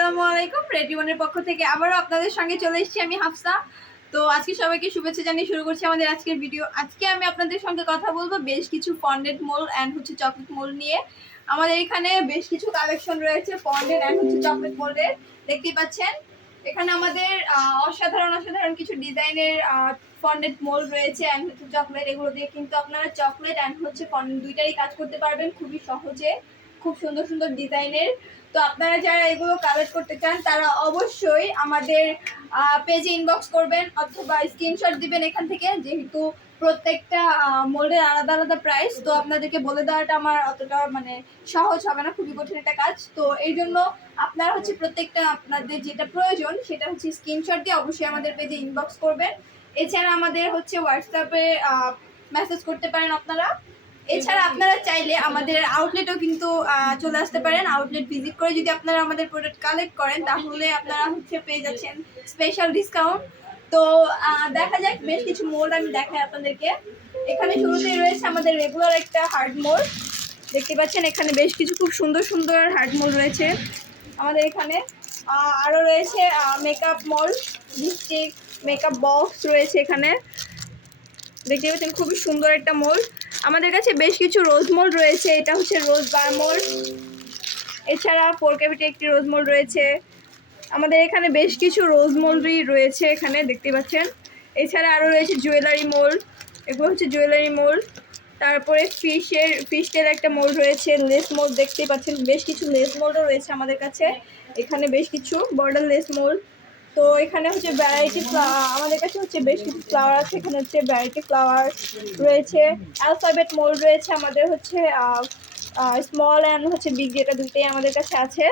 আসসালামু আলাইকুম। রেডি ওয়ানের পক্ষ থেকে আবারও আপনাদের সঙ্গে চলে এসেছি আমি হাফসা। তো আজকে সবাইকে শুভেচ্ছা জানিয়ে শুরু করছি আমাদের আজকের ভিডিও। আজকে আমি আপনাদের সঙ্গে কথা বলবো বেশ কিছু fondant mould and chocolate mould নিয়ে। আমাদের এখানে বেশ কিছু কালেকশন রয়েছে ফন্ডেন্ট অ্যান্ড চকলেট মোল্ডের, দেখতেই পাচ্ছেন। এখানে আমাদের অসাধারণ অসাধারণ কিছু ডিজাইনের ফন্ডেন্ট মোল্ড রয়েছে অ্যান্ড চকলেট। এগুলো দিয়ে কিন্তু আপনারা চকলেট অ্যান্ড ফন্ডেন্ট দুইটারই কাজ করতে পারবেন খুবই সহজে, খুব সুন্দর সুন্দর ডিজাইনের। তো আপনারা যারা এগুলো কালেক্ট করতে চান তারা অবশ্যই আমাদের পেজে ইনবক্স করবেন অথবা স্ক্রিনশট দিবেন এখান থেকে, যেহেতু প্রত্যেকটা মোল্ডের আলাদা আলাদা প্রাইস। তো আপনাদেরকে বলে দেওয়াটা আমার অতটা সহজ হবে না, খুবই কঠিন একটা কাজ। তো এই জন্য আপনারা প্রত্যেকটা আপনাদের যেটা প্রয়োজন সেটা স্ক্রিনশট দিয়ে অবশ্যই আমাদের পেজে ইনবক্স করবেন। এছাড়া আমাদের হোয়াটসঅ্যাপে মেসেজ করতে পারেন আপনারা। এছাড়া আপনারা চাইলে আমাদের আউটলেটও কিন্তু চলে আসতে পারেন। আউটলেট ভিজিট করে যদি আপনারা আমাদের প্রোডাক্ট কালেক্ট করেন তাহলে আপনারা পেয়ে যাচ্ছেন স্পেশাল ডিসকাউন্ট। তো দেখা যাক বেশ কিছু মোল্ড আমি দেখাই আপনাদেরকে। এখানে শুরুতেই রয়েছে আমাদের রেগুলার একটা হার্ড মোল্ড, দেখতে পাচ্ছেন। এখানে বেশ কিছু খুব সুন্দর সুন্দর হার্ড মোল্ড রয়েছে আমাদের এখানে। আরও রয়েছে makeup mould, lipstick, makeup box রয়েছে এখানে, দেখতে পাচ্ছেন খুবই সুন্দর একটা মোল্ড। আমাদের কাছে বেশ কিছু রোজ মোল্ড রয়েছে, এটা রোজ বার মোল্ড। এছাড়া 4 ক্যাভিটি একটি রোজ মোল্ড রয়েছে। আমাদের এখানে বেশ কিছু রোজ মোল্ডই রয়েছে এখানে, দেখতে পাচ্ছেন। এছাড়া আরও রয়েছে জুয়েলারি মোল্ড, এগুলো জুয়েলারি মোল্ড। তারপরে ফিশের একটা মোল্ড রয়েছে, লেস মোল্ড দেখতেই পাচ্ছেন। বেশ কিছু লেস মোল্ডও রয়েছে আমাদের কাছে এখানে, বেশ কিছু বর্ডার লেস মোল্ড। তো এখানে ভ্যারাইটি আমাদের কাছে বেশ কিছু ফ্লাওয়ার আছে। এখানে ভ্যারাইটি ফ্লাওয়ার রয়েছে। অ্যালফাবেট মোল্ড রয়েছে আমাদের স্মল অ্যান্ড বিগ, যেটা দুইটাই আমাদের কাছে আছে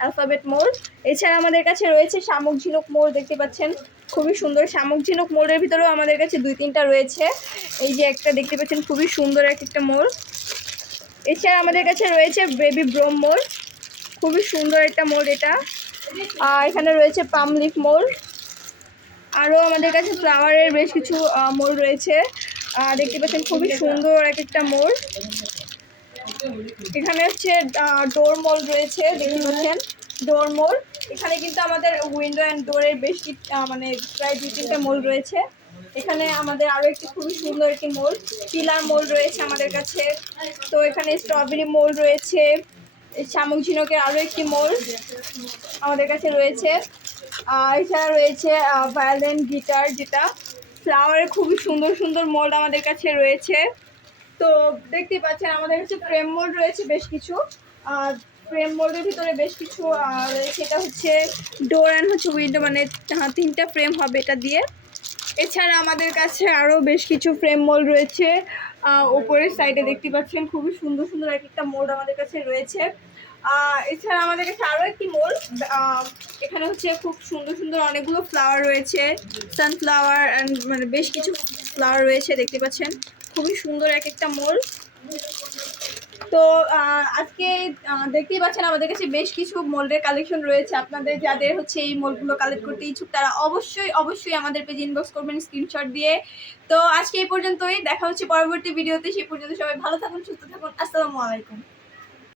অ্যালফাবেট মোল্ড। এছাড়া আমাদের কাছে রয়েছে শামুক ঝিনুক মোল্ড, দেখতে পাচ্ছেন খুবই সুন্দর। শামুক ঝিনুক মোল্ডের ভিতরেও আমাদের কাছে 2-3টা রয়েছে। এই যে একটা দেখতে পাচ্ছেন, খুবই সুন্দর একটা মোল্ড। এছাড়া আমাদের কাছে রয়েছে বেবি ব্রোম মোল্ড, খুবই সুন্দর একটা মোল্ড এটা। এখানে রয়েছে পাম লিফ মোল্ড। আরও আমাদের কাছে ফ্লাওয়ারের বেশ কিছু মোল্ড রয়েছে, দেখতে পাচ্ছেন খুবই সুন্দর একটা মোল্ড। এখানে ডোর মোল্ড রয়েছে, দেখতে পাচ্ছেন ডোর মোল্ড। এখানে কিন্তু আমাদের উইন্ডো অ্যান্ড ডোরের বেশ কিছু প্রায় 2-3টা মোল্ড রয়েছে। এখানে আমাদের আরও একটি খুবই সুন্দর একটি মোল্ড, পিলার মোল্ড রয়েছে আমাদের কাছে। তো এখানে স্ট্রবেরি মোল্ড রয়েছে। শামুক ঝিনুকের আরও একটি মোল্ড আমাদের কাছে রয়েছে। এছাড়া রয়েছে ভায়োলিন গিটার, যেটা ফ্লাওয়ারের খুবই সুন্দর সুন্দর মোল্ড আমাদের কাছে রয়েছে। তো দেখতেই পাচ্ছেন আমাদের কাছে ফ্রেম মোল্ড রয়েছে বেশ কিছু। ফ্রেম মোল্ডের ভিতরে বেশ কিছু রয়েছে, এটা ডোর অ্যান্ড উইন্ডো, 3টা ফ্রেম হবে এটা দিয়ে। এছাড়া আমাদের কাছে আরও বেশ কিছু ফ্রেম মোল্ড রয়েছে। ওপরের সাইডে দেখতে পাচ্ছেন খুবই সুন্দর সুন্দর একটা মোল্ড আমাদের কাছে রয়েছে। এছাড়া আমাদের কাছে আরও একটি মোল্ড, এখানে খুব সুন্দর সুন্দর অনেকগুলো ফ্লাওয়ার রয়েছে, সানফ্লাওয়ার অ্যান্ড বেশ কিছু ফ্লাওয়ার রয়েছে, দেখতে পাচ্ছেন খুবই সুন্দর একটা মোল্ড। তো আজকে দেখতেই পাচ্ছেন আমাদের কাছে বেশ কিছু মোল্ডের কালেকশন রয়েছে। আপনাদের যাদের এই মোল্ডগুলো কালেক্ট করতে ইচ্ছুক তারা অবশ্যই অবশ্যই আমাদের পেজে ইনবক্স করবেন স্ক্রিনশট দিয়ে। তো আজকে এই পর্যন্তই, দেখা হচ্ছে পরবর্তী ভিডিওতে। সেই পর্যন্ত সবাই ভালো থাকুন, সুস্থ থাকুন। আসসালামু আলাইকুম।